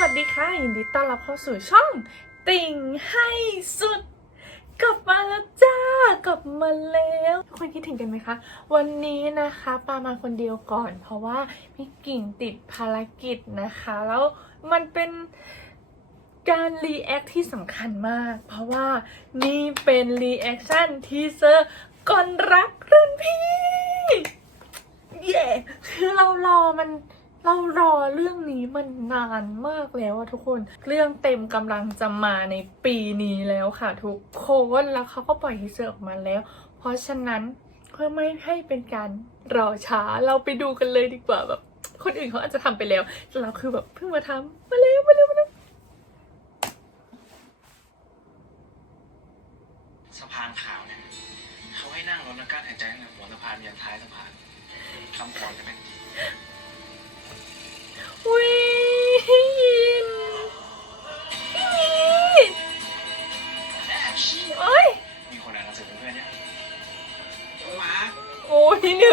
วัสดีค่ะ ยินดีต้อนรับเข้าสู่ช่องติ่งให้สุด กลับมาแล้วจ้า กลับมาแล้วทุกคนคิดถึงกันไหมคะ วันนี้นะคะปามาคนเดียวก่อน เพราะว่าพี่กิ่งติดภารกิจนะคะ แล้วมันเป็นการรีแอคที่สำคัญมาก เพราะว่านี่เป็นรีแอคชั่นทีเซอร์ก่อนรักรุ่นพี่ เย่คือเรารอมัน เรารอเรื่องนี้มันนานมากแล้วอะทุกคน เรื่องเต็มกำลังจะมาในปีนี้แล้วค่ะทุกคนแล้วเขาก็ปล่อยทีเซอร์ออกมาแล้ว เพราะฉะนั้นเพื่อไม่ให้เป็นการรอช้าเราไปดูกันเลยดีกว่าแบบ คนอื่นเขาอาจจะทำไปแล้วแต่เราคือแบบเพิ่งมาทำมาเร็วมาเร็วมาเร็วสะพานขาวเนี่ยเขาให้นั่งรถนักการหายใจตั้งแต่หัวสะพานยันท้ายสะพานคำพรจะเป็นจริง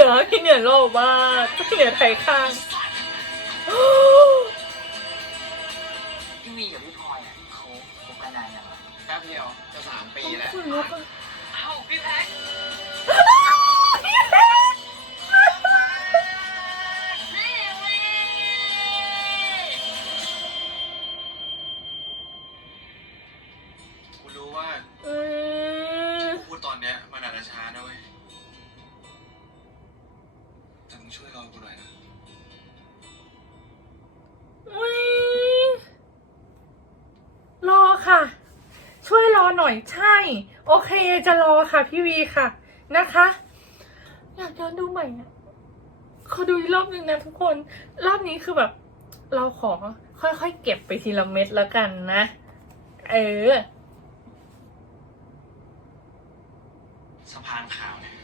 นือพี่เหนือโลภมากพี่เหนือไทยข้างพี่วีกับพี่พลอยอะเขาคบกันนานยังวะแป๊บเดียวจะสามปีแล้ว คุณลุกอะ เอ้าพี่แพ็ค ช่วยรอกูหน่อยนะอุ๊ยรอค่ะ ช่วยรอหน่อยใช่ โอเคจะรอค่ะพี่วีค่ะนะคะ อยากย้อนดูใหม่อะขอดูอีกรอบหนึ่งนะทุกคน รอบนี้คือแบบ เราขอค่อยๆเก็บไปทีละเม็ดแล้วกันนะ เออ สะพานขาวเนี่ย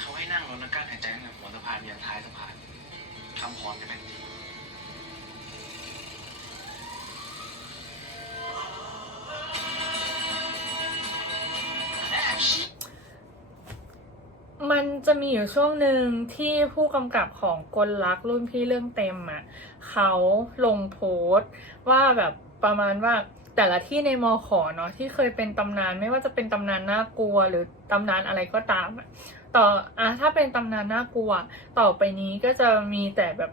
เขาให้นั่งรถนักการหายใจตั้งแต่หัวสะพานยันท้ายสะพานคำพรจะเป็นจริงมันจะมีอยู่ช่วงหนึ่งที่ผู้กำกับของกลลักรุ่นพี่เรื่องเต็มอะเขาลงโพสต์ว่าแบบประมาณว่า แต่ละที่ในมอขอเนาะที่เคยเป็นตำนานไม่ว่าจะเป็นตำนานน่ากลัว หรือตำนานอะไรก็ตามอะต่ออะถ้าเป็นตำนานน่ากลัว ต่อไปนี้ก็จะมีแต่แบบ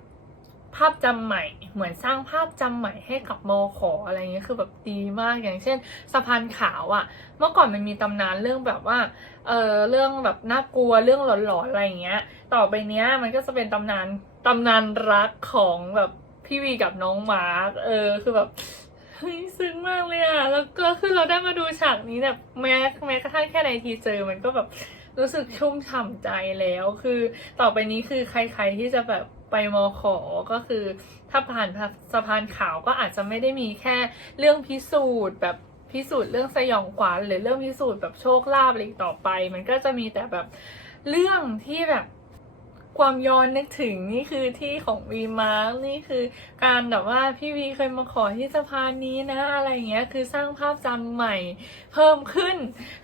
ภาพจำใหม่เหมือนสร้างภาพจำใหม่ให้กับมอขออะไรเงี้ยคือแบบดีมากอย่างเช่น สะพานขาวอะเมื่อก่อนมันมีตำนานเรื่องแบบว่าเออเรื่องแบบน่ากลัวเรื่องหลอนๆอะไรอย่างเงี้ย ต่อไปเนี้ยมันก็จะเป็นตำนานตำนานรักของแบบพี่วีกับน้องมาร์คเออคือแบบ เฮ้ยซึ้งมากเลยอะ แล้วก็คือเราได้มาดูฉากนี้แบบแม้แม้กระทั่งแค่ในทีเจอมันก็แบบรู้สึกชุ่มฉ่ำใจแล้ว คือต่อไปนี้คือใครๆที่จะแบบไปมอขอก็คือ ถ้าผ่านสะพานขาวก็อาจจะไม่ได้มีแค่เรื่องพิสูจน์แบบพิสูจน์เรื่องสยองขวัญหรือเรื่องพิสูจน์แบบโชคลาภอะไรอีกต่อไป มันก็จะมีแต่แบบเรื่องที่แบบ ความย้อนนึกถึงนี่คือที่ของวีมาร์กนี่คือการแบบว่าพี่วีเคยมาขอที่สะพานนี้นะอะไรอย่างเงี้ยคือสร้างภาพจำใหม่ เพิ่มขึ้น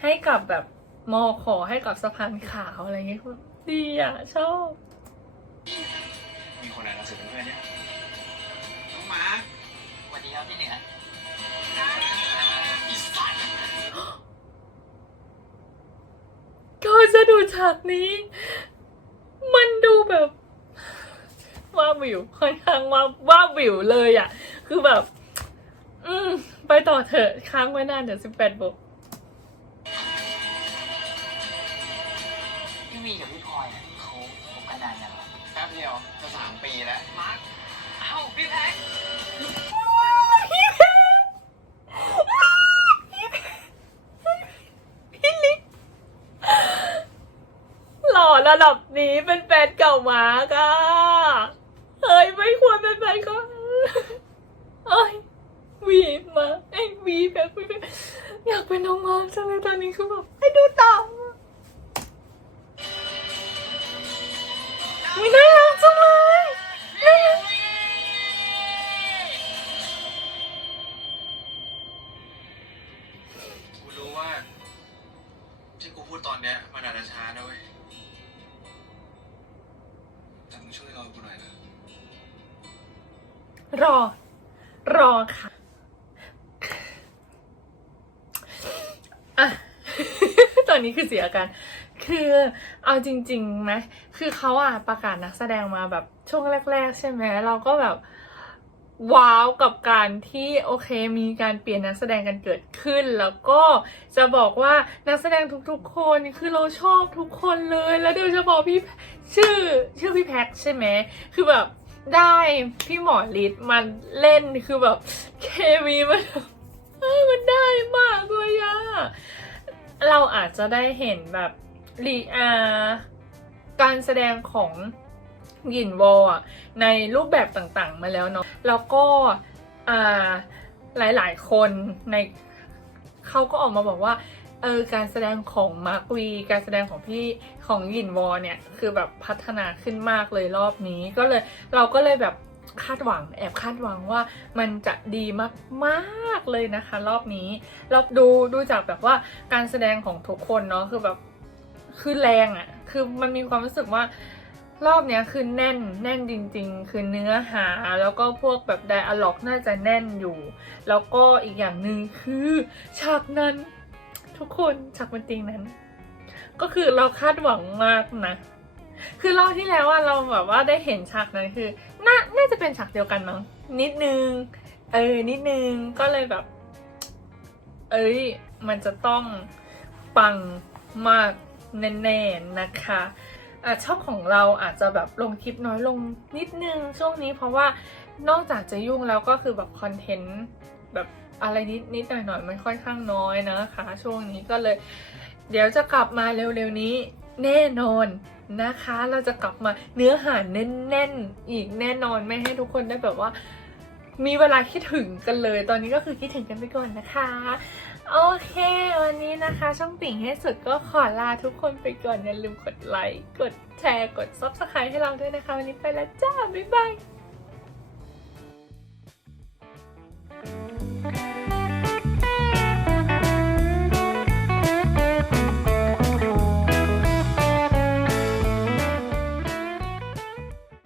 ให้กับแบบมอขอให้กับสะพานขาวอะไรอย่างเงี้ยคือดีอะชอบมีคนอ่านหนังสือเป็นเพื่อนเนี่ยน้องหมาสวัสดีครับพี่เหนือก็จะดูฉากนี้ มันดูแบบว่าบวิวค่อนข้างว่าว่าบวิวเลยอะ คือแบบ อืม ไปต่อเถอะค้างไว้นานเดี๋ยวสิบแปดบวกพี่วีกับพี่พลอยอะเขาคบกันนานยังวะแป๊บเดียวจะสามปีแล้วมาร์คเอ้าพี่แพ็ค พี่ลิกหล่อ ระดับนี้เป็นแฟนเก่ามากอะเฮ้ยไม่ควรเป็นแฟนเขาเอ้ยวีมาไอ้วีแบบอยากเป็นน้องมาจังเลยตอนนี้คือแบบให้ดูต่อไม่น่า ช่วยรอกูหน่อยนะ รอ รอค่ะอะตอนนี้คือเสียการคือเอาจริงๆไหมคือเขาอะประกาศนักแสดงมาแบบช่วงแรก ๆ ใช่ไหมเราก็แบบ ว้าวกับการที่โอเคมีการเปลี่ยนนักแสดงกันเกิดขึ้น แล้วก็จะบอกว่านักแสดงทุกๆคนคือเราชอบทุกคนเลย แล้วโดยเฉพาะพี่ชื่อชื่อพี่แพ็คใช่ไหมคือแบบได้พี่หมอฤทธิ์มาเล่นคือแบบเคมีมันมันได้มากเลยอะเราอาจจะได้เห็นแบบรีอาการแสดงของ หยินวอลอะในรูปแบบต่างๆ มาแล้วเนาะแล้วก็อ่าหลายๆ คนในเขาก็ออกมาบอกว่าเออการแสดงของมาร์ควีการแสดงของพี่ของยินวอเนี่ยคือแบบพัฒนาขึ้นมากเลยรอบนี้ก็เลยเราก็เลยแบบคาดหวังแอบคาดหวังว่ามันจะดีมากๆเลยนะคะ รอบนี้เราดูดูจากแบบว่าการแสดงของทุกคนเนาะคือแบบคือแรงอะ่ะคือมันมีความรู้สึกว่า รอบเนี้ยคือแน่นแน่นจริง ๆ คือเนื้อหาแล้วก็พวกแบบไดอะล็อกน่าจะแน่นอยู่ แล้วก็อีกอย่างหนึ่งคือฉากนั้นทุกคนฉากมันจริงนั้น ก็คือเราคาดหวังมากนะ คือรอบที่แล้วว่าเราแบบว่าได้เห็นฉากนั้นคือน่าน่าจะเป็นฉากเดียวกันมั้งนิดนึงเออนิดนึงก็เลยแบบ เอ้ยมันจะต้องปังมากแน่ๆนะคะ อะช่องของเราอาจจะแบบลงคลิปน้อยลงนิดนึงช่วงนี้เพราะว่านอกจากจะยุ่งแล้วก็คือแบบคอนเทนต์แบบอะไรนิดนิดหน่อยหน่อยมันค่อนข้างน้อยนะคะ ช่วงนี้ก็เลย เดี๋ยวจะกลับมาเร็วๆนี้แน่นอนนะคะ เราจะกลับมาเนื้อหาแน่นๆ อีกแน่นอนไม่ให้ทุกคนได้แบบว่า มีเวลาคิดถึงกันเลย ตอนนี้ก็คือคิดถึงกันไปก่อนนะคะ โอเค วันนี้นะคะ ช่องติ่งให้สุดก็ขอลาทุกคนไปก่อนอย่าลืมกดไลค์ กดแชร์ กด subscribe ให้เราด้วยนะคะ วันนี้ไปแล้วจ้า บ๊ายบาย